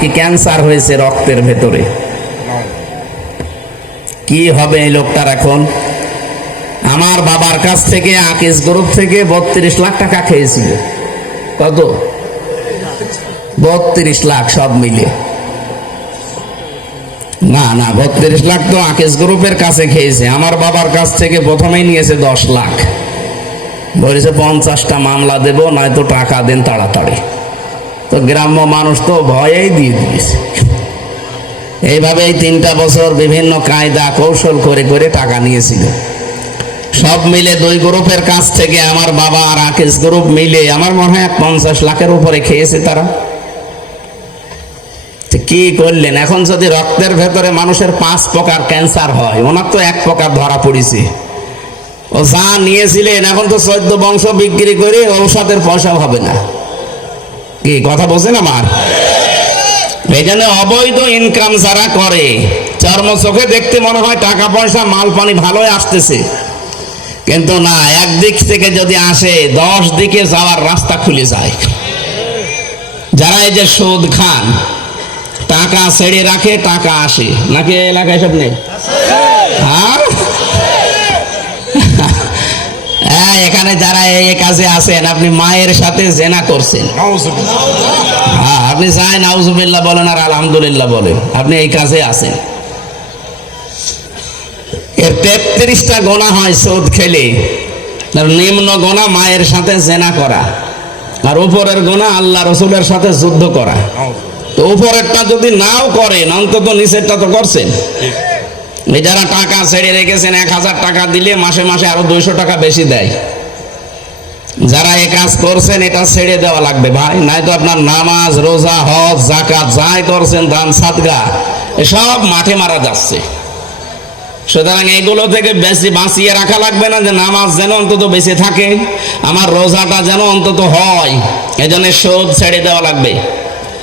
নাকি ক্যান্সার হয়েছে রক্তের ভেতরে। কি হবে এই লোকটার এখন? আমার বাবার কাছ থেকে আকিস গ্রুপ থেকে 32 লাখ টাকা খেয়েছিল। কত? 32 লাখ সব মিলে। না না, 32 লাখ তো আকিস গ্রুপের কাছে খেয়েছে। আমার বাবার কাছ থেকে প্রথমেই নিয়েছে 10 লাখ, বলেছে 50টা মামলা দেব, নয়তো টাকা দেন তাড়াতাড়ি। তো গ্রাম্য মানুষ তো ভয়েই দিয়ে দিয়েছে। এইভাবেই 3টা বছর বিভিন্ন কায়দা কৌশল করে করে টাকা নিয়েছিল। সব মিলে 2 গ্রুপের কাছ থেকে আমার বাবা আর আকিস গ্রুপ মিলে আমার মনে হয় 50 লাখের উপরে খেয়েছে তারা। কি করলেন এখন? যদি রক্তের ভেতরে মানুষের 5 প্রকার ক্যান্সার হয়, ওনার তো 1 প্রকার ধরা পড়েছে। ও যা নিয়েছিলেন এখন তো 14 বংশ বিক্রি করে ঔষধের পয়সা হবে না। কি কথা বলছেন আমার? এই জন্য অবৈধ ইনকাম যারা করে, চর্ম চোখে দেখতে মনে হয় টাকা পয়সা মাল পানি ভালোই আসতেছে, কিন্তু না, একদিক থেকে যদি আসে 10 দিকে যাওয়ার রাস্তা খুলে যায়। যারা এই যে সুদ খান, টাকা ছেড়ে রাখে, টাকা আসে নাকি এলাকায় সব নেই? হ্যাঁ, এখানে যারা এই কাজে আছেন, আপনি মায়ের সাথে জেনা করছেন, হ্যাঁ, আপনি যাই নাউজুবিল্লাহ বলেন আর আলহামদুলিল্লাহ বলেন, আপনি এই কাজে আছেন। এর 33টা গোনা হয় সুদ খেলে। নিম্ন গোনা মায়ের সাথে জেনা করা, আর উপরের গোনা আল্লাহ রসুলের সাথে যুদ্ধ করা। তো উপরেরটা যদি নাও করেন, অন্তত নিচেরটা তো করছেন। এই যারা টাকা ছেড়ে রেখেছেন, 1000 টাকা দিলে মাসে মাসে আরো 200 টাকা বেশি দেয়। যারা এই কাজ করছেন, এটা ছেড়ে দেওয়া লাগবে ভাই, নাই তো আপনার নামাজ, রোজা, হজ, যাকাত যাই করছেন, দান সাদকা, এসব মাঠে মারা যাচ্ছে। সুতরাং এগুলো থেকে বেশি বাঁচিয়ে রাখা লাগবে না, যে নামাজ যেন অন্তত বেঁচে থাকে, আমার রোজাটা যেন অন্তত হয়, এজন্য সুদ ছেড়ে দেওয়া লাগবে।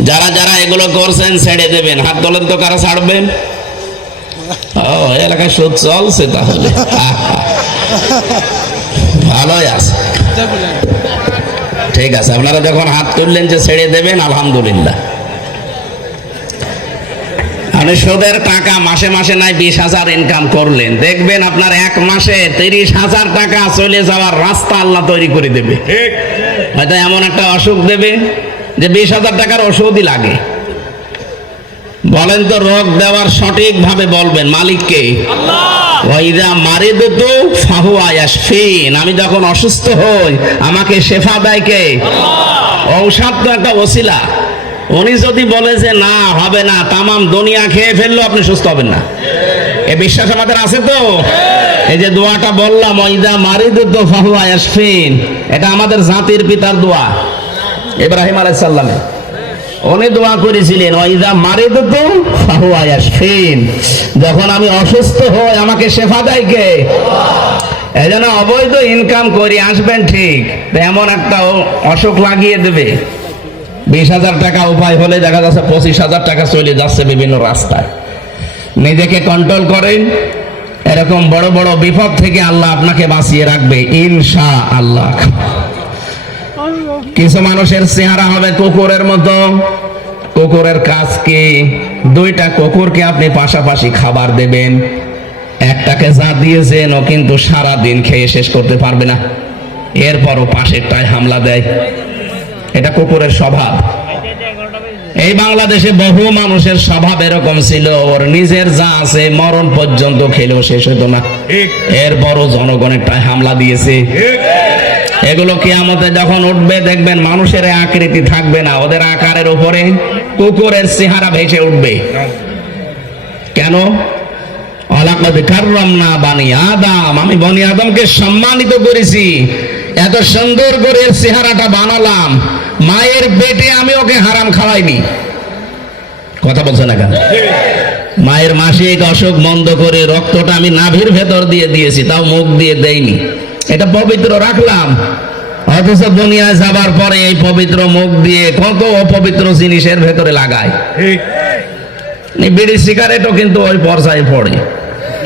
যারা যারা এগুলো করছেন ছেড়ে দেবেন। হাত তোলেন তো, কারা ছাড়বেন? ও, এলাকায় সুদ চলছে তাহলে, ভালোই আছে, ঠিক আছে। আপনারা যখন হাত তুললেন যে ছেড়ে দেবেন, আলহামদুলিল্লাহ। আপনি সুদের টাকা মাসে মাসে নাই 20,000 ইনকাম করলেন, দেখবেন আপনার 1 মাসে 30,000 টাকা চলে যাওয়ার রাস্তা আল্লাহ তৈরি করে দেবে। হয়তো এমন একটা অসুখ দেবে যে 20,000 টাকার ওষুধই লাগে। বলেন তো, রোগ দেওয়ার সঠিক ভাবে বলবেন মালিককে। ওয়াইদা মারিদতু ফাহুয়া ইয়াশফিন, আমি যখন অসুস্থ হই আমাকে শেফা দেয় কে? ঔষধ তো একটা ওসিলা। উনি যদি বলে যে না, হবে না, তামাম দুনিয়া খেয়ে ফেললো, আপনি সুস্থ হবেন না। এ বিশ্বাস আমাদের আছে তো? এই যে দোয়াটা বললাম, ওয়াইদা মারিদতু ফাহুয়া ইয়াশফিন, এটা আমাদের জাতির পিতার দোয়া, ইব্রাহিম আলাইহিস সালামের। উনি দোয়া করেছিলেন, ওয়াইদা মারিদতু ফাহুয়া ইয়াশফিন, যখন আমি অসুস্থ হই আমাকে শেফা দেয় কে? এই জন্য অবৈধ ইনকাম করে আসবেন ঠিক, এমন একটা অসুখ লাগিয়ে দেবে। 20,000 টাকা উপায় হলে দেখা যাচ্ছে 25,000 টাকা চলে যাচ্ছে বিভিন্ন রাস্তায়। নিজেকে কন্ট্রোল করেন, এরকম বড় বড় বিপদ থেকে আল্লাহ আপনাকে বাঁচিয়ে রাখবে ইনশাআল্লাহ। কিছু মানুষের চেহারা হবে কুকুরের মতো। কুকুরের কাজ কি? 2টা কুকুরকে আপনি পাশাপাশি খাবার দেবেন, একটাকে যা দিয়েছেন ও কিন্তু সারা দিন খেয়ে শেষ করতে পারবে না, এরপরও পাশেরটায় হামলা দেয়। এটা কুকুরের স্বভাব। এই বাংলাদেশে বহু মানুষের স্বভাব এরকম ছিল, ওর নিজের যা আছে মরণ পর্যন্ত খেলেও শেষ হতো না, এরপরও জনগণেরটায় হামলা দিয়েছে। এগুলো কিয়ামতে যখন উঠবে, দেখবেন মানুষের আকৃতি থাকবে না, ওদের আকারের উপরে কুকুরের চেহারা ভেসে উঠবে। কেন? ওয়ালাকাদ কাররামনা বানি আদম, আমি বনি আদমকে সম্মানিত করেছি, এত সুন্দর করে চেহারাটা বানালাম, মায়ের পেটে আমি ওকে হারাম খাওয়াইনি। কথা বলছে না কেন? মায়ের মাসিক অসুখ বন্ধ করে রক্তটা আমি নাভির ভেতর দিয়ে দিয়েছি, তাও মুখ দিয়ে দেইনি, এটা পবিত্র রাখলাম। অথচ দুনিয়ায় যাবার পরে এই পবিত্র মুখ দিয়ে কত অপবিত্র জিনিসের ভেতরে লাগায়। বিড়ি সিগারেটও কিন্তু ওই পর্যায়ে পড়ে।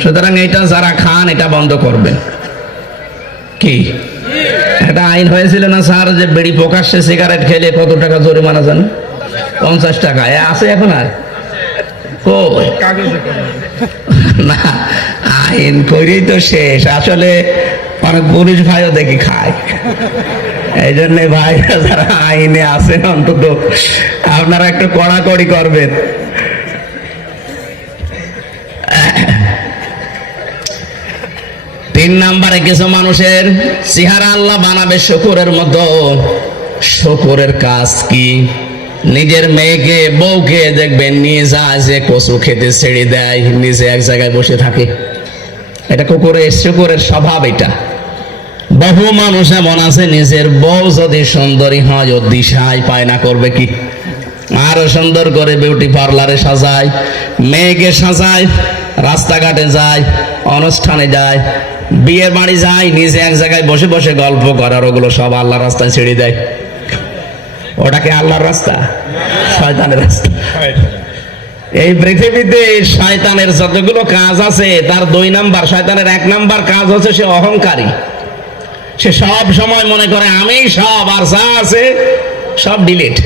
সুতরাং এটা যারা খান, এটা বন্ধ করবেন। কি একটা আইন হয়েছিল না স্যার, যে বিড়ি প্রকাশ্যে সিগারেট খেলে কত টাকা জরিমানা জানেন? 50 টাকা আছে এখন আর কই না আইন করেই তো শেষ আসলে অনেক পুলিশ ভাইও দেখি খায় এই জন্য ভাই যারা আইনে আছেন অন্তত আপনারা একটু কড়াকড়ি করবেন। 3 নম্বরে কিছু মানুষের চেহারা আল্লাহ বানাবে শুকরের মতো। শুকরের কাজ কি? নিজের মেয়েকে বউকে দেখবেন নিয়ে যায় যে কচু খেতে ছেড়ে দেয়, নিজে এক জায়গায় বসে থাকে। এটা শুকরের স্বভাব। এটা বহু মানুষ এমন আছে নিজের বউ যদি সুন্দরী হয় ও দিশায় পায় না করবে কি, আরো সুন্দর করে বিউটি পার্লারে সাজায়, মেয়েকে সাজায়, রাস্তাঘাটে যায়, অনুষ্ঠানে যায়, বিয়ের বাড়ি যায়, নিজে এক জায়গায় বসে বসে গল্প করার, ওগুলো সব আল্লাহর রাস্তায় ছেড়ে দেয়। ওটাকে আল্লাহর রাস্তা? শয়তানের রাস্তা। এই পৃথিবীতে শয়তানের যতগুলো কাজ আছে তার 2 নাম্বার, শয়তানের 1 নাম্বার কাজ হচ্ছে সে অহংকারী। সে সব সময় মনে করে আমি সব, আর যা আছে সব ডিলিট।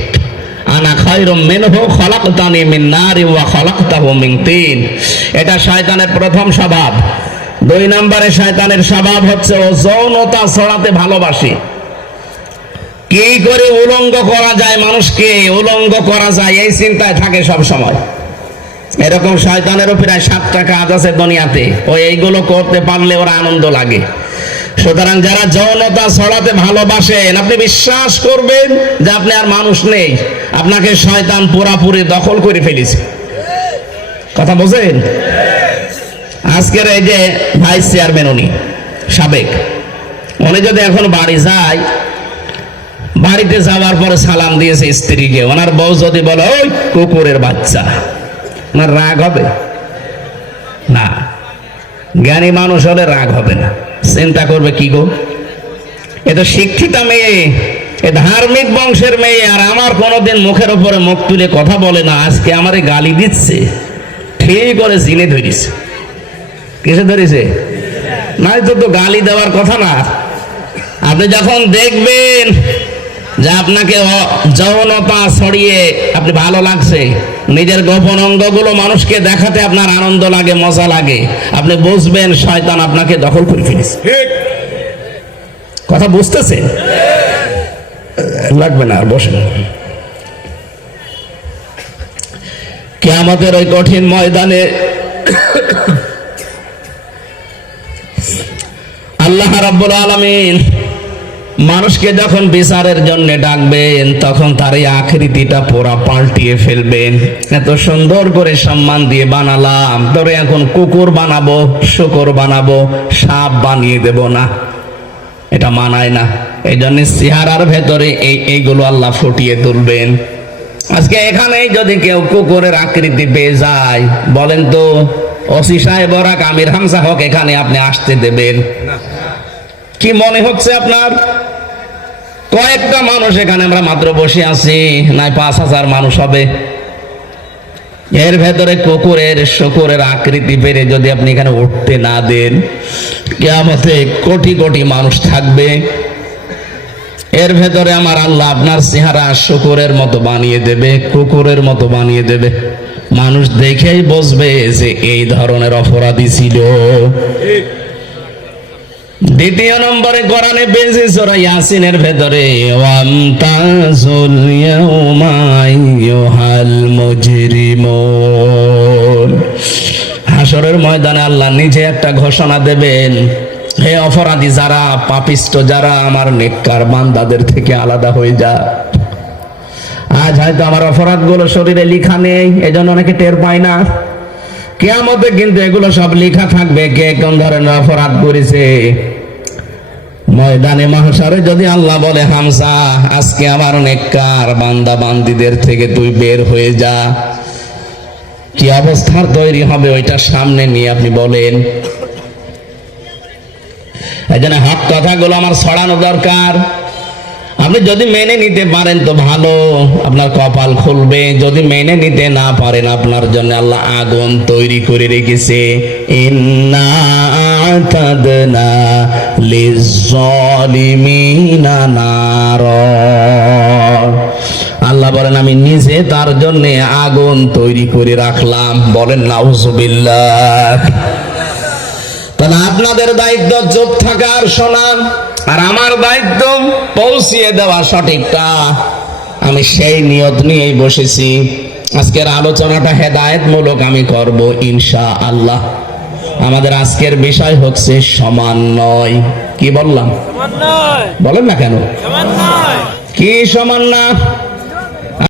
আনা খায়রুম মিনহু খলাকতানি মিন নারি ওয়া খলাকতাহু মিন তিন। এটা শয়তানের প্রথম স্বভাব। 2 নম্বরে শয়তানের স্বভাব হচ্ছে ও যৌনতা ছড়াতে ভালোবাসে। কি করে উলঙ্গ করা যায়, মানুষকে উলঙ্গ করা যায় এই চিন্তায় থাকে সব সময়। এরকম শয়তানেরও প্রায় 7টা কাজ আছে দুনিয়াতে, ও এইগুলো করতে পারলে ওর আনন্দ লাগে। সুতরাং যারা যৌনতা ছড়াতে ভালোবাসেন, আপনি বিশ্বাস করবেন যে আপনি আর মানুষ নেই, আপনাকে শয়তান পুরাপুরি দখল করে ফেলেছে। কথা বোঝেন? আজকের এই যে ভাইস চেয়ারম্যান, উনি সাবেক, উনি যদি এখন বাড়ি যায়, বাড়িতে যাওয়ার পরে সালাম দিয়েছে স্ত্রীকে, ওনার বউ যদি বলে ওই কুকুরের বাচ্চা, ওনার রাগ হবে না? জ্ঞানী মানুষ হলে রাগ হবে না, চিন্তা করবে কি গো, এ তো শিক্ষিতা মেয়ে, এ ধার্মিক বংশের মেয়ে, আর আমার কোনোদিন মুখের উপরে মুখ তুলে কথা বলে না, আজকে আমারে গালি দিচ্ছে, ঠিক করে জিনে ধরেছে। কিসে ধরেছে? নাই তো গালি দেওয়ার কথা না। আপনি যখন দেখবেন যে আপনাকে যৌনতা ছড়িয়ে আপনি ভালো লাগছে, নিজের গোপন অঙ্গগুলো মানুষকে দেখাতে আপনার আনন্দ লাগে, মজা লাগে, আপনি বুঝবেন শয়তান আপনাকে দখল করে ফেলেছে। কথা বুঝতেছেন? লাগবে না, আর বসেন। কিয়ামতের ওই কঠিন ময়দানে আল্লাহ রাব্বুল আলামিন মানুষকে যখন বিচারের জন্য ডাকবেন, তখন তার এই আকৃতিটা পুরা পাল্টিয়ে ফেলবেন। এত সুন্দর করে সম্মান দিয়ে বানালাম, তোরে এখন কুকুর বানাবো, শুকর বানাবো, সাপ বানিয়ে দেব না, এটা মানায় না। এই জন্য চেহারার ভেতরে এইগুলো আল্লাহ ফুটিয়ে তুলবেন। আজকে এখানেই যদি কেউ কুকুরের আকৃতি পেয়ে যায়, বলেন তো ওসি সাহেব ওরা আমির হামজা হক এখানে আপনি আসতে দেবেন? কি মনে হচ্ছে আপনার? কয়েকটা মানুষ এখানে আমরা মাত্র বসে আছি, নাই 5000 মানুষ হবে। এর ভেতরে কুকুরের শুকরের আকৃতি পেরে যদি আপনি এখানে উঠতে না দেন, কিয়ামতে কোটি কোটি মানুষ থাকবে। এর ভেতরে আমার আল্লাহ আপনার চেহারা শুকরের মতো বানিয়ে দেবে, কুকুরের মতো বানিয়ে দেবে। মানুষ দেখেই বুঝবে যে এই ধরনের অপরাধী ছিল। 2 নম্বরে কোরআনে পেয়েছি সূরা ইয়াসিনের ভেতরে ওয়ামতাজুল ইয়াউমা আইয়ুহাল মুজরিমুন। হাসরের ময়দানে আল্লাহ নিজে একটা ঘোষণা দেবেন, হে অপরাধী যারা, পাপিষ্ট যারা, আমার নেককার বান্দাদের থেকে আলাদা হয়ে যা। আজ হয়তো আমার অপরাধগুলো শরীরে লেখা নেই, এজন্য অনেকে টের পায় না। কিয়ামতে কিন্তু এগুলো সব লেখা থাকবে, কে কোন ধরনের অপরাধ করেছে। ময়দানে মাহশারে যদি আল্লাহ বলে হামজা আজকে আমার নেককার বান্দা বান্দীদের থেকে তুই বের হয়ে যা, কি অবস্থার তৈরি হবে ওইটা সামনে নিয়ে আপনি বলেন। এই জন্য হক কথাগুলো আমার ছড়ানো দরকার। আপনি যদি মেনে নিতে পারেন তো ভালো, আপনার কপাল খুলবে। যদি মেনে নিতে না পারেন, আপনার জন্য আল্লাহ আগুন তৈরি করে রেখেছে। ইন্না আ'তাদনা লিজ-জালিমিনা নারা। আল্লাহ বলেন আমি নিজে তার জন্য আগুন তৈরি করে রাখলাম। বলেন নাউজুবিল্লাহ। তাহলে আপনাদের দায়িত্ব চুপ থাকার শোনা, আর আমার দায়িত্ব পৌঁছিয়ে দেওয়া সঠিকটা। আমি সেই নিয়ত নিয়েই বসেছি। আজকের আলোচনাটা হেদায়েতমূলক আমি করব ইনশাআল্লাহ। আমাদের আজকের বিষয় হচ্ছে সমন্বয়। কি বললাম? বলেন না কেন? কি সমান না?